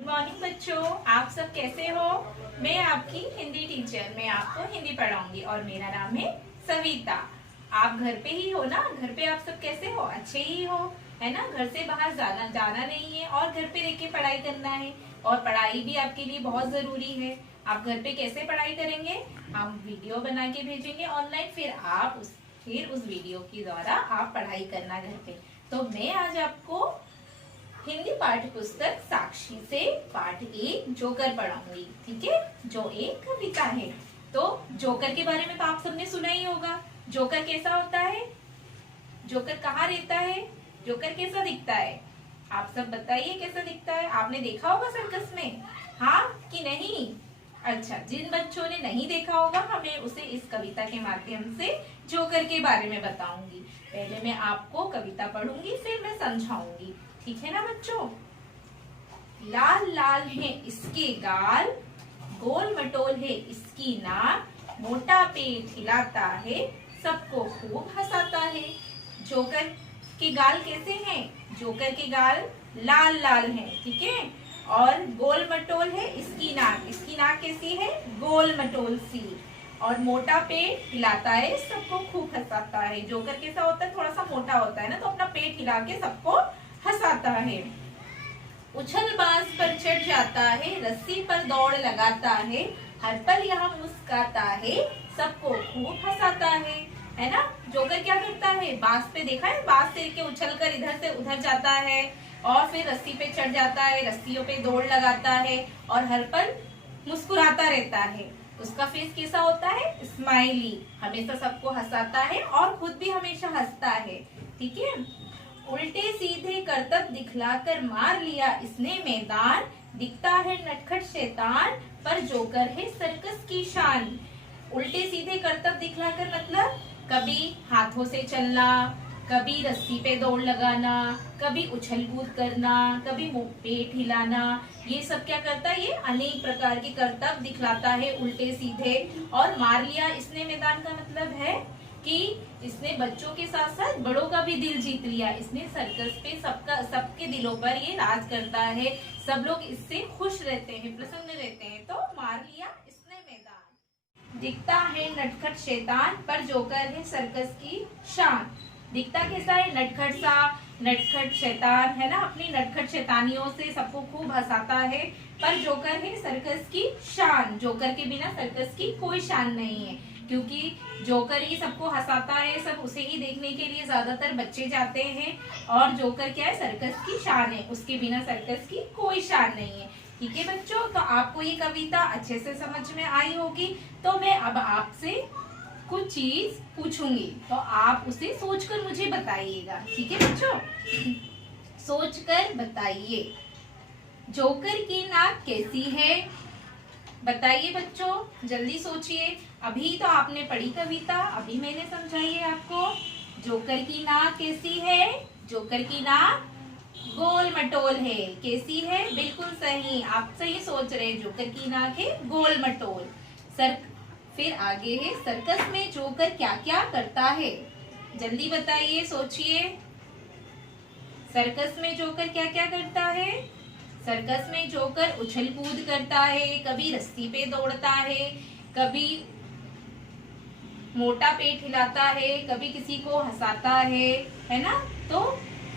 Good morning बच्चों, आप सब कैसे हो। मैं आपकी हिंदी टीचर, मैं आपको हिंदी पढ़ाऊंगी और मेरा नाम है सविता। आप घर पे ही हो ना? घर पे आप सब कैसे हो? अच्छे ही हो, है ना? घर से बाहर जाना नहीं है और घर पे रह के पढ़ाई करना है और पढ़ाई भी आपके लिए बहुत जरूरी है। आप घर पे कैसे पढ़ाई करेंगे? हम वीडियो बना के भेजेंगे ऑनलाइन, फिर उस वीडियो के द्वारा आप पढ़ाई करना घर पे। तो मैं आज आपको हिंदी पाठ्य पुस्तक साक्षी से पाठ 1 जोकर पढ़ाऊंगी, ठीक है? जो एक कविता है। तो जोकर के बारे में तो आप सबने सुना ही होगा। जोकर कैसा होता है? जोकर कहाँ रहता है? जोकर कैसा दिखता है? आप सब बताइए कैसा दिखता है। आपने देखा होगा सर्कस में, हाँ कि नहीं? अच्छा, जिन बच्चों ने नहीं देखा होगा, हमें उसे इस कविता के माध्यम से जोकर के बारे में बताऊंगी। पहले मैं आपको कविता पढ़ूंगी, फिर मैं समझाऊंगी, ठीक है ना बच्चों? लाल लाल है इसके गाल, गोल मटोल है इसकी नाक, मोटा पेट हिलाता है, सबको खूब हंसाता है। जोकर के गाल कैसे हैं? जोकर के गाल लाल लाल हैं, ठीक है? और गोल मटोल है इसकी नाक कैसी है? गोल मटोल सी। और मोटा पेट हिलाता है, सबको खूब हंसाता है। जोकर कैसा होता है? थोड़ा सा मोटा होता है ना, तो अपना पेट हिला के सबको हंसाता है। उछल बांस पर चढ़ जाता है, रस्सी पर दौड़ लगाता है, हर पल यहाँ मुस्काता है, सबको खूब हंसाता है ना? जोकर क्या करता है? बांस पे देखा है, बांस से के उछल कर इधर से उधर जाता है और फिर रस्सी पे चढ़ जाता है, रस्सियों पे दौड़ लगाता है और हर पल मुस्कुराता रहता है। उसका फेस कैसा होता है? स्माइली, हमेशा सबको हंसाता है और खुद भी हमेशा हंसता है, ठीक है? उल्टे सीधे करतब दिखलाकर मार लिया इसने मैदान, दिखता है नटखट शैतान, पर जोकर है सर्कस की शान। उल्टे सीधे करतब दिखलाकर मतलब कभी हाथों से चलना, कभी रस्सी पे दौड़ लगाना, कभी उछल कूद करना, कभी पेट हिलाना, ये सब क्या करता है? ये अनेक प्रकार के करतब दिखलाता है उल्टे सीधे। और मार लिया इसने मैदान का मतलब है कि इसने बच्चों के साथ साथ बड़ों का भी दिल जीत लिया। इसने सर्कस पे सबके दिलों पर ये राज करता है, सब लोग इससे खुश रहते हैं, प्रसन्न रहते हैं। तो मार लिया इसने मैदान, दिखता है नटखट शैतान, पर जोकर है सर्कस की शान। दिखता कैसा है? नटखट सा, नटखट शैतान है ना, अपनी नटखट शैतानियों से सबको खूब हंसाता है। पर जोकर है सर्कस की शान, जोकर के बिना सर्कस की कोई शान नहीं है, क्योंकि जोकर ही सबको हंसाता है, सब उसे ही देखने के लिए ज्यादातर बच्चे जाते हैं। और जोकर क्या है? सर्कस की शान है, उसके बिना सर्कस की कोई शान नहीं है, ठीक है बच्चों? तो आपको ये कविता अच्छे से समझ में आई होगी। तो मैं अब आपसे कुछ चीज पूछूंगी, तो आप उसे सोचकर मुझे बताइएगा, ठीक है बच्चों? सोचकर बताइए। जोकर की नाक कैसी है? बताइए बच्चों, जल्दी सोचिए। अभी तो आपने पढ़ी कविता, अभी मैंने समझाई है आपको। जोकर की नाक कैसी है? जोकर की नाक गोल मटोल है। कैसी है? बिल्कुल सही, आप सही सोच रहे हैं, जोकर की नाक है गोल मटोल। फिर आगे है, सर्कस में जोकर क्या क्या करता है? जल्दी बताइए, सोचिए। सर्कस में जोकर क्या क्या करता है? सर्कस में जोकर उछल कूद करता है, कभी रस्सी पे दौड़ता है, कभी मोटा पेट हिलाता है, कभी किसी को हंसाता है ना? तो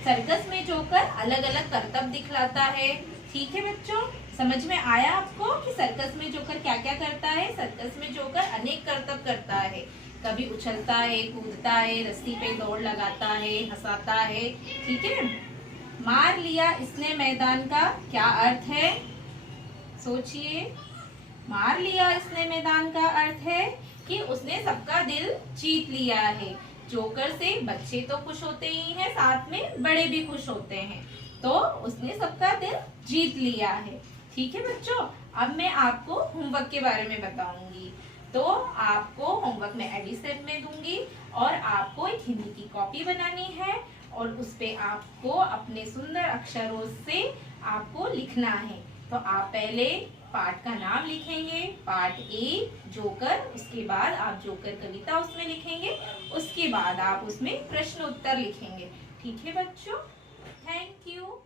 सर्कस में जोकर अलग अलग करतब दिखलाता है, ठीक है बच्चों? समझ में आया आपको कि सर्कस में जोकर क्या क्या करता है? सर्कस में जोकर अनेक करतब करता है, कभी उछलता है, कूदता है, रस्सी पे दौड़ लगाता है, हंसाता है, ठीक है? मार लिया इसने मैदान का क्या अर्थ है? सोचिए। मार लिया इसने मैदान का अर्थ है कि उसने सबका दिल जीत लिया है। जोकर से बच्चे तो खुश होते ही हैं, साथ में बड़े भी खुश होते हैं, तो उसने सबका दिल जीत लिया है, ठीक है बच्चों? अब मैं आपको होमवर्क के बारे में बताऊंगी। तो आपको होमवर्क में एडिशन में दूंगी और आपको एक हिंदी की कॉपी बनानी है और उस पे आपको अपने सुंदर अक्षरों से आपको लिखना है। तो आप पहले पाठ का नाम लिखेंगे, पाठ 1 जोकर, उसके बाद आप जोकर कविता उसमें लिखेंगे, उसके बाद आप उसमें प्रश्न उत्तर लिखेंगे, ठीक है बच्चों? Thank you.